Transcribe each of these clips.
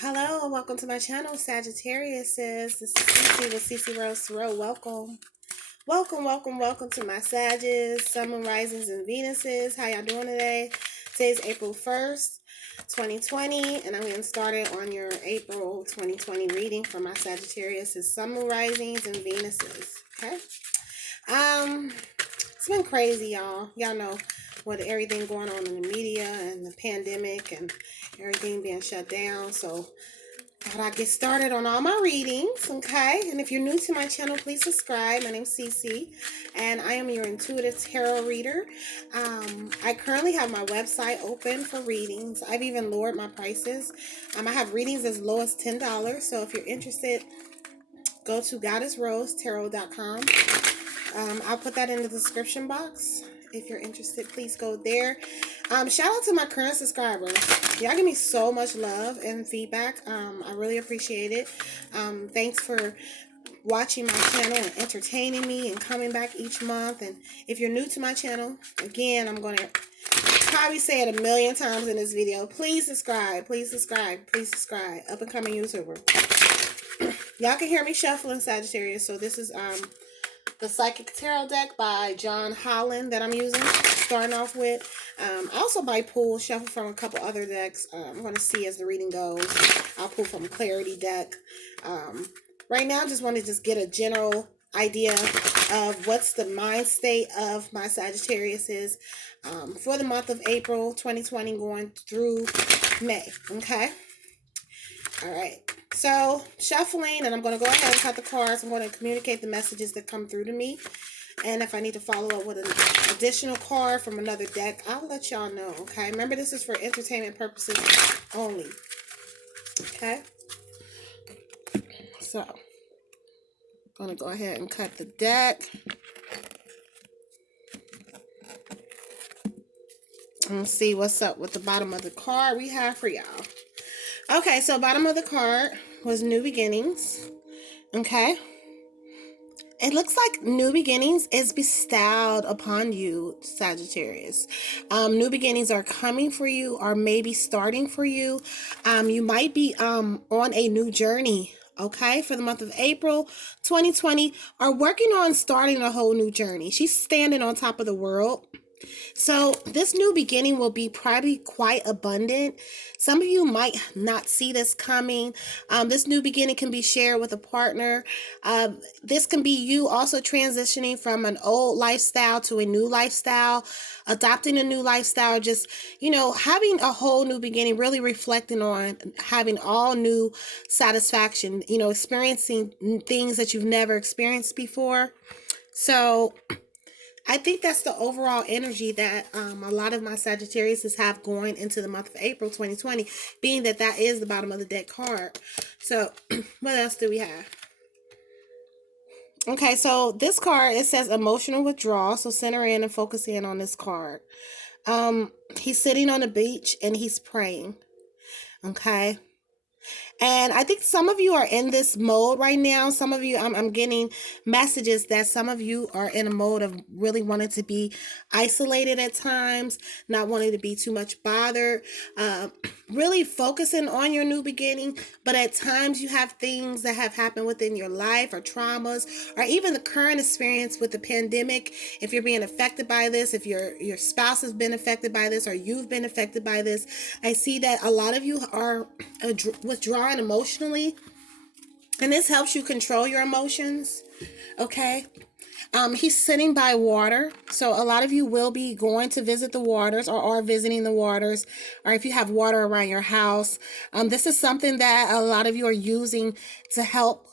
Hello, and welcome to my channel, Sagittarius. This is Cece with CASHAPP. Welcome. Welcome to my Sages, Sun, Moon, Risings, and Venuses. How y'all doing today? Today's April 1st, 2020, and I'm getting started on your April 2020 reading for my Sagittarius, Sun, Moon, Risings, and Venuses. Okay? It's been crazy, y'all. Y'all know with everything going on in the media and the pandemic and everything being shut down. So thought I'd get started on all my readings, okay? And if you're new to my channel, please subscribe. My name's Cece, and I am your intuitive tarot reader. I currently have my website open for readings. I've even lowered my prices. I have readings as low as $10. So if you're interested, go to goddessrosetarot.com. I'll put that in the description box. If you're interested, please go there. Shout out to my current subscribers. Y'all give me so much love and feedback. I really appreciate it. Thanks for watching my channel and entertaining me and coming back each month. And if you're new to my channel, again, I'm going to probably say it a million times in this video. Please subscribe. Please subscribe. Please subscribe. Up and coming YouTuber. Y'all can hear me shuffling, Sagittarius. So this is the Psychic Tarot deck by John Holland that I'm using, starting off with. I also might pull, shuffle from a couple other decks. I'm going to see as the reading goes. I'll pull from a Clarity deck. Right now, I just want to get a general idea of what's the mind state of my Sagittarius is for the month of April 2020 going through May, okay? All right. So, shuffling, and I'm going to go ahead and cut the cards. I'm going to communicate the messages that come through to me. And if I need to follow up with an additional card from another deck, I'll let y'all know, okay? Remember, this is for entertainment purposes only, okay? So, I'm going to go ahead and cut the deck. Let's see what's up with the bottom of the card we have for y'all. Okay, so bottom of the card was New Beginnings, okay? It looks like new beginnings is bestowed upon you, Sagittarius. New beginnings are coming for you or maybe starting for you. You might be on a new journey, okay, for the month of April 2020, or working on starting a whole new journey. She's standing on top of the world. So this new beginning will be probably quite abundant. Some of you might not see this coming. This new beginning can be shared with a partner. This can be you also transitioning from an old lifestyle to a new lifestyle, adopting a new lifestyle, just, you know, having a whole new beginning, really reflecting on having all new satisfaction, you know, experiencing things that you've never experienced before. So I think that's the overall energy that a lot of my Sagittarius have going into the month of April 2020, being that that is the bottom of the deck card. So what else do we have? Okay, so this card, it says emotional withdrawal. So center in and focus in on this card. He's sitting on the beach and he's praying. Okay. And I think some of you are in this mode right now. Some of you, I'm getting messages that some of you are in a mode of really wanting to be isolated at times, not wanting to be too much bothered, really focusing on your new beginning. But at times you have things that have happened within your life or traumas, or even the current experience with the pandemic. If you're being affected by this, if your spouse has been affected by this, or you've been affected by this, I see that a lot of you are withdrawing emotionally, and this helps you control your emotions, okay? He's sitting by water, so a lot of you will be going to visit the waters or are visiting the waters, or if you have water around your house, this is something that a lot of you are using to help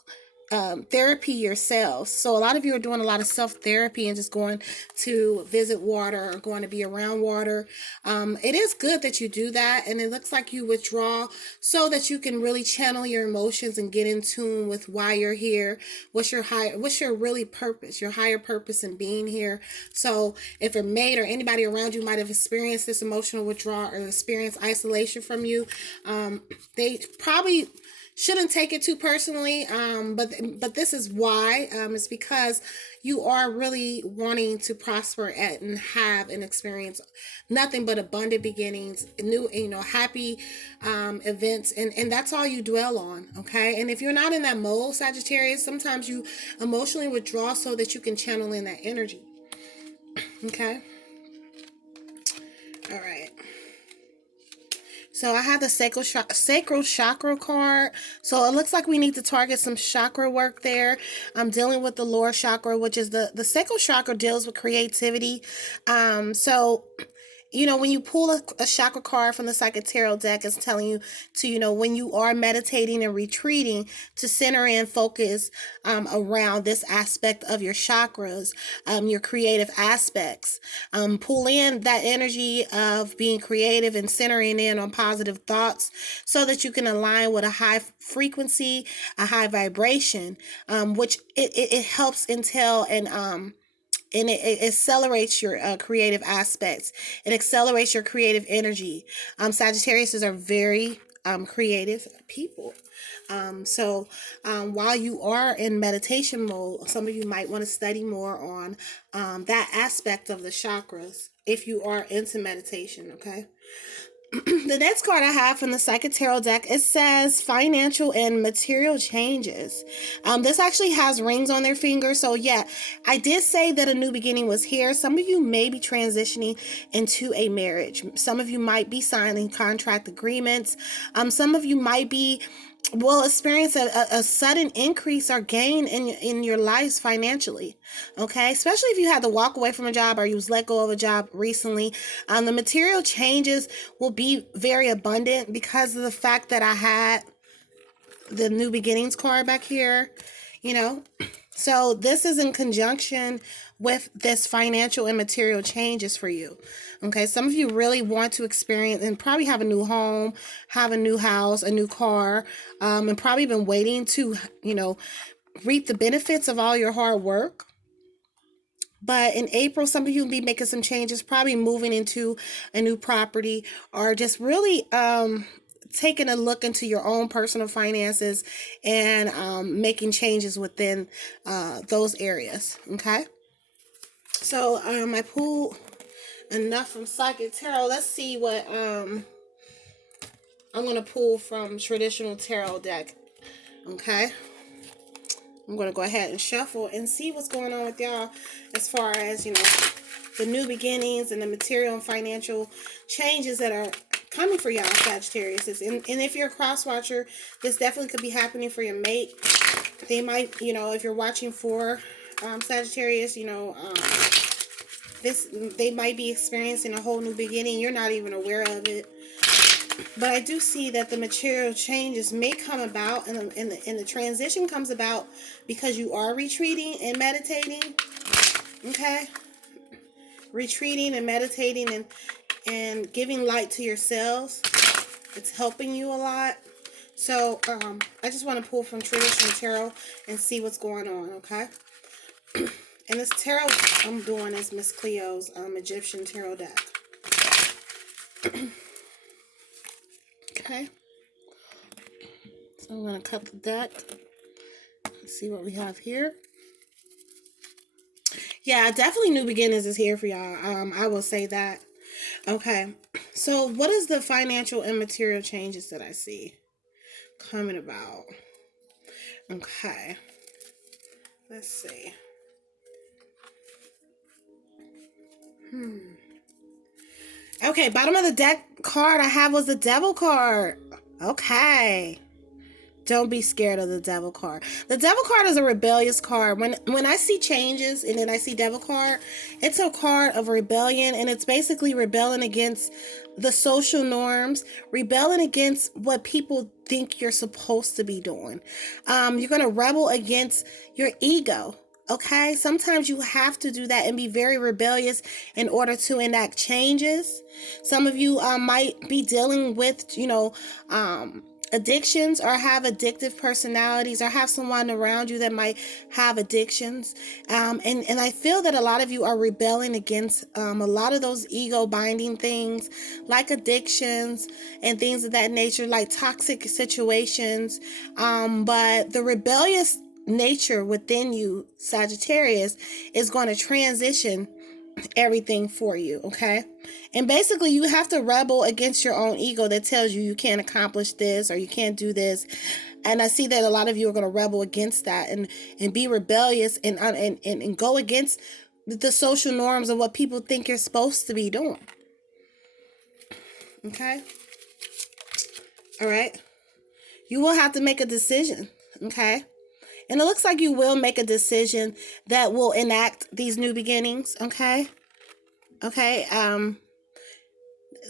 therapy yourselves. So a lot of you are doing a lot of self-therapy and just going to visit water or going to be around water. It is good that you do that, and it looks like you withdraw so that you can really channel your emotions and get in tune with why you're here. What's your really purpose, your higher purpose in being here. So if your mate or anybody around you might have experienced this emotional withdrawal or experienced isolation from you, they probably shouldn't take it too personally. But this is why. It's because you are really wanting to prosper at and have and experience nothing but abundant beginnings, new, happy events, and that's all you dwell on. Okay, and if you're not in that mode, Sagittarius, sometimes you emotionally withdraw so that you can channel in that energy. Okay. All right. So I have the sacral chakra card. So it looks like we need to target some chakra work there. I'm dealing with the lower chakra, which is the sacral chakra deals with creativity. So when you pull a chakra card from the Sagittarius deck, it's telling you to, when you are meditating and retreating, to center and focus around this aspect of your chakras, your creative aspects. Pull in that energy of being creative and centering in on positive thoughts so that you can align with a high frequency, a high vibration, which it helps entail and it accelerates your creative aspects. It accelerates your creative energy. Sagittarius are very creative people. So while you are in meditation mode, some of you might want to study more on that aspect of the chakras if you are into meditation, okay? The next card I have from the Sagittarius deck, it says financial and material changes. This actually has rings on their fingers. So yeah, I did say that a new beginning was here. Some of you may be transitioning into a marriage. Some of you might be signing contract agreements. Some of you might be experience a sudden increase or gain in your lives financially. Okay, especially if you had to walk away from a job or you was let go of a job recently. The material changes will be very abundant because of the fact that I had the new beginnings card back here. So this is in conjunction with this financial and material changes for you. Okay, some of you really want to experience and probably have a new home, have a new house, a new car, and probably been waiting to, reap the benefits of all your hard work. But in April, some of you will be making some changes, probably moving into a new property or just really taking a look into your own personal finances and making changes within those areas. Okay. So I pulled enough from Psychic Tarot. Let's see what I'm going to pull from traditional tarot deck. Okay. I'm going to go ahead and shuffle and see what's going on with y'all as far as, the new beginnings and the material and financial changes that are coming for y'all, Sagittarius. And if you're a cross watcher, this definitely could be happening for your mate. They might, if you're watching for Sagittarius, they might be experiencing a whole new beginning. You're not even aware of it. But I do see that the material changes may come about, and the transition comes about because you are retreating and meditating. Okay? Retreating and meditating and giving light to yourselves. It's helping you a lot. So, I just want to pull from traditional tarot and see what's going on, okay? And this tarot I'm doing is Miss Cleo's Egyptian tarot deck. Okay. So I'm going to cut the deck. Let's see what we have here. Yeah, definitely new beginnings is here for y'all. I will say that. Okay. So what is the financial and material changes that I see coming about? Okay. Let's see. Okay, bottom of the deck card I have was the Devil card. Okay. Don't be scared of the Devil card. The Devil card is a rebellious card. When I see changes and then I see Devil card, it's a card of rebellion, and it's basically rebelling against the social norms, rebelling against what people think you're supposed to be doing. You're going to rebel against your ego. Okay, sometimes you have to do that and be very rebellious in order to enact changes. Some of you might be dealing with, addictions or have addictive personalities, or have someone around you that might have addictions. And I feel that a lot of you are rebelling against a lot of those ego binding things, like addictions and things of that nature, like toxic situations. But the rebellious nature within you, Sagittarius, is going to transition everything for you, okay? And basically you have to rebel against your own ego that tells you you can't accomplish this or you can't do this. And I see that a lot of you are going to rebel against that and be rebellious and go against the social norms of what people think you're supposed to be doing. Okay? All right? You will have to make a decision, okay? And it looks like you will make a decision that will enact these new beginnings, okay? Okay,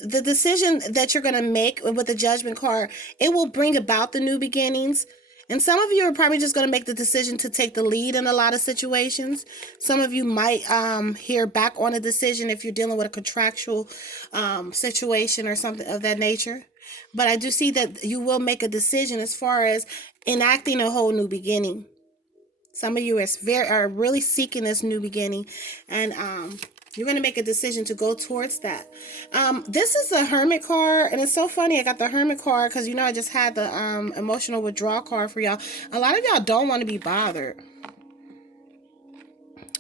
the decision that you're going to make with the Judgment card, it will bring about the new beginnings. And some of you are probably just going to make the decision to take the lead in a lot of situations. Some of you might hear back on a decision if you're dealing with a contractual situation or something of that nature. But I do see that you will make a decision as far as enacting a whole new beginning. Some of you are really seeking this new beginning, and you're going to make a decision to go towards that. This is a Hermit card, and it's so funny. I got the Hermit card because, I just had the emotional withdrawal card for y'all. A lot of y'all don't want to be bothered,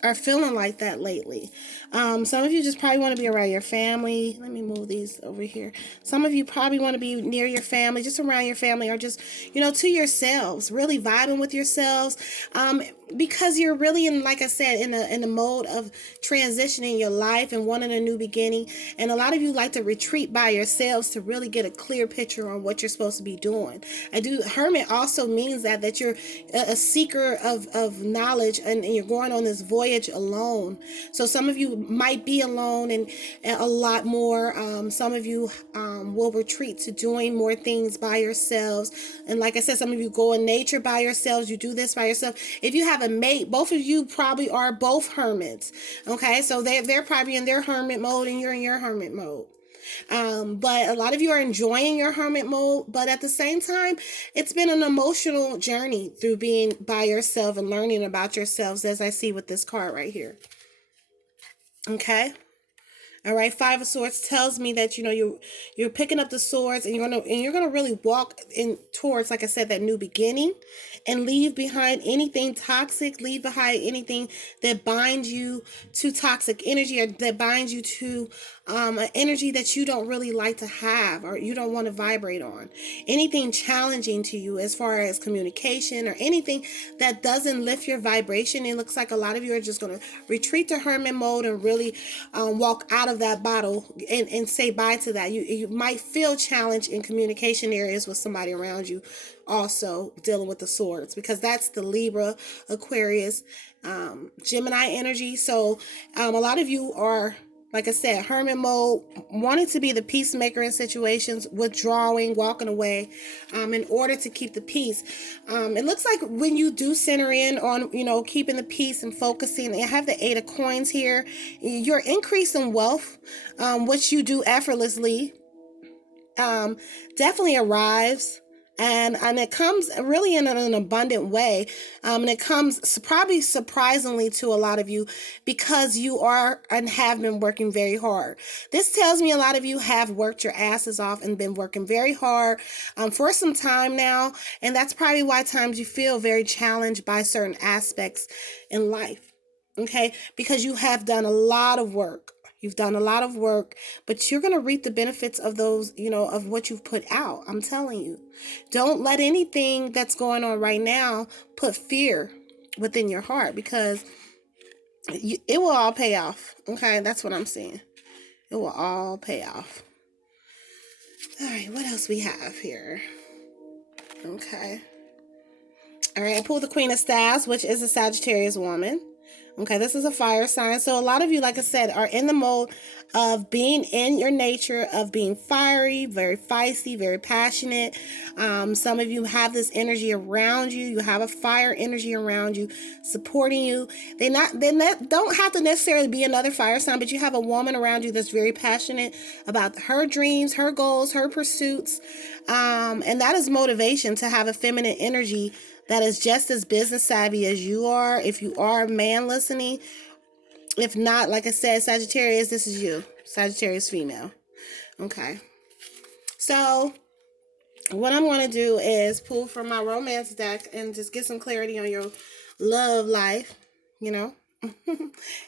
are feeling like that lately. Some of you just probably want to be around your family. Let me move these over here. Some of you probably want to be near your family, just around your family, or just, to yourselves, really vibing with yourselves. Because you're really in, like I said, in a mode of transitioning your life and wanting a new beginning. And a lot of you like to retreat by yourselves to really get a clear picture on what you're supposed to be doing. Hermit also means that you're a seeker of knowledge, and you're going on this voyage alone. So some of you might be alone and a lot more. Some of you will retreat to doing more things by yourselves. And like I said, some of you go in nature by yourselves. You do this by yourself. If you have a mate, both of you probably are both hermits. Okay, so they're probably in their hermit mode and you're in your hermit mode. But a lot of you are enjoying your hermit mode, but at the same time, it's been an emotional journey through being by yourself and learning about yourselves, as I see with this card right here. Okay. All right, Five of Swords tells me that you're picking up the swords and you're gonna really walk in towards, like I said, that new beginning, and leave behind anything toxic, leave behind anything that binds you to toxic energy, or that binds you to an energy that you don't really like to have, or you don't want to vibrate on. Anything challenging to you as far as communication, or anything that doesn't lift your vibration. It looks like a lot of you are just going to retreat to hermit mode and really walk out of that bottle and say bye to that. You might feel challenged in communication areas with somebody around you, also dealing with the swords, because that's the Libra, Aquarius, Gemini energy. So a lot of you are, like I said, hermit mode, wanting to be the peacemaker in situations, withdrawing, walking away, in order to keep the peace. It looks like when you do center in on, keeping the peace and focusing, I have the Eight of Coins here, your increase in wealth, which you do effortlessly, definitely arrives. And it comes really in an abundant way. And it comes probably surprisingly to a lot of you, because you are and have been working very hard. This tells me a lot of you have worked your asses off and been working very hard for some time now. And that's probably why at times you feel very challenged by certain aspects in life. Okay, because you have done a lot of work. You've done a lot of work, but you're going to reap the benefits of those, of what you've put out. I'm telling you, don't let anything that's going on right now put fear within your heart, because it will all pay off. Okay, that's what I'm saying. It will all pay off. All right, what else we have here? Okay. All right, I pulled the Queen of Staves, which is a Sagittarius woman. Okay, this is a fire sign. So a lot of you, like I said, are in the mode of being in your nature, of being fiery, very feisty, very passionate. Some of you have this energy around you. You have a fire energy around you, supporting you. They don't have to necessarily be another fire sign, but you have a woman around you that's very passionate about her dreams, her goals, her pursuits. And that is motivation to have a feminine energy that is just as business savvy as you are. If you are a man listening, if not, like I said, Sagittarius, this is you. Sagittarius female. Okay. So what I'm going to do is pull from my romance deck and just get some clarity on your love life, you know.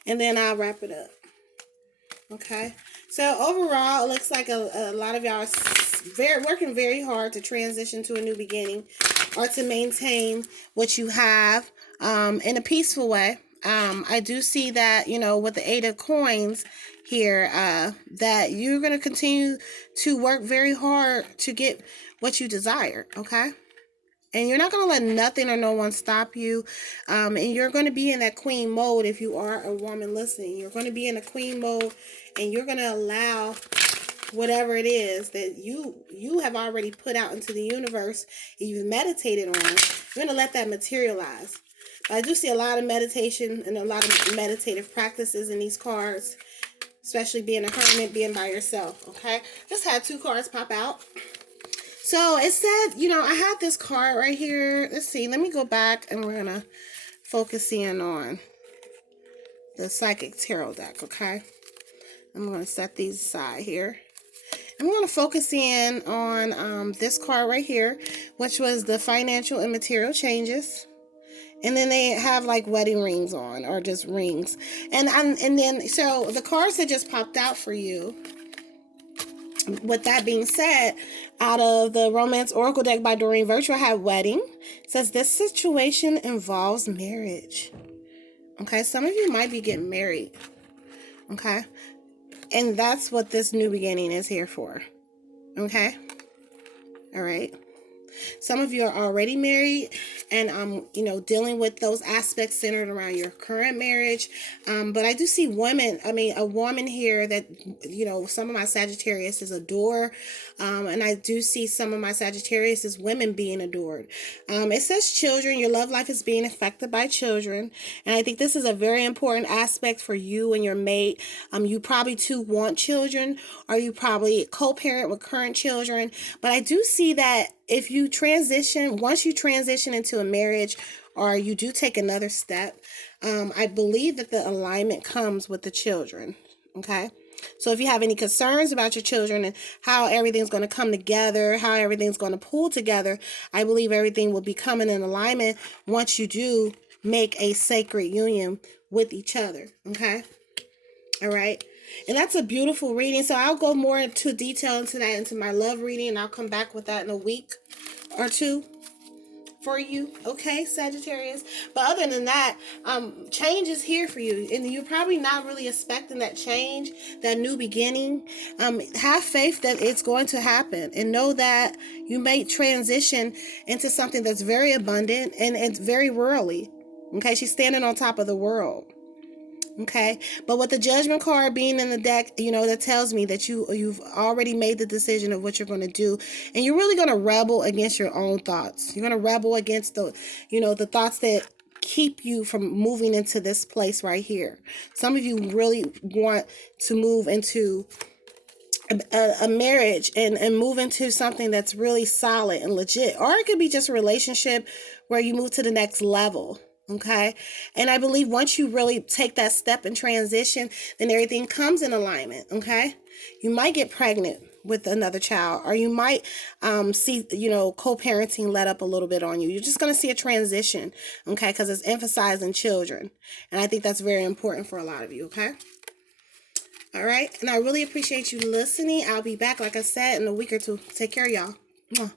And then I'll wrap it up. Okay. So overall, it looks like a lot of y'all are working very hard to transition to a new beginning or to maintain what you have in a peaceful way. I do see that, you know, with the 8 of coins here, that you're going to continue to work very hard to get what you desire, okay? And you're not going to let nothing or no one stop you. And you're going to be in that queen mode if you are a woman listening. You're going to be in a queen mode, and you're going to allow whatever it is that you have already put out into the universe and you've meditated on. You're going to let that materialize. I do see a lot of meditation and a lot of meditative practices in these cards, especially being a hermit, being by yourself, okay? Just had 2 cards pop out. So it said, you know, I had this card right here. Let's see. Let me go back and we're going to focus in on the Psychic Tarot deck, okay? I'm going to set these aside here. I'm going to focus in on this card right here, which was the financial and material changes. And then they have like wedding rings on, or just rings. And then, so the cards that just popped out for you, with that being said, out of the Romance Oracle deck by Doreen Virtue, I have wedding. It says this situation involves marriage. Okay, some of you might be getting married. Okay, and that's what this new beginning is here for. Okay, all right. Some of you are already married and, you know, dealing with those aspects centered around your current marriage. But I do see a woman here that, you know, some of my Sagittarius is adore. And I do see some of my Sagittarius as women being adored. It says children, your love life is being affected by children. And I think this is a very important aspect for you and your mate. You probably too want children, or you probably co-parent with current children. But I do see that if you once you transition into a marriage, or you do take another step, I believe that the alignment comes with the children. Okay. So if you have any concerns about your children and how everything's going to come together, how everything's going to pull together, I believe everything will be coming in alignment once you do make a sacred union with each other. Okay. All right. And that's a beautiful reading. So I'll go more into detail into my love reading, and I'll come back with that in a week or 2 for you. Okay, Sagittarius. But other than that, change is here for you. And you're probably not really expecting that change, that new beginning. Have faith that it's going to happen, and know that you may transition into something that's very abundant and it's very worldly. Okay, she's standing on top of the world. Okay, but with the Judgment card being in the deck, you know, that tells me that you've already made the decision of what you're going to do, and you're really going to rebel against your own thoughts. You're going to rebel against the thoughts that keep you from moving into this place right here. Some of you really want to move into a marriage and move into something that's really solid and legit, or it could be just a relationship where you move to the next level. Okay. And I believe once you really take that step in transition, then everything comes in alignment. Okay. You might get pregnant with another child, or you might see, you know, co-parenting let up a little bit on you. You're just going to see a transition. Okay. Because it's emphasizing children. And I think that's very important for a lot of you. Okay. All right. And I really appreciate you listening. I'll be back, like I said, in a week or 2. Take care, y'all. Mwah.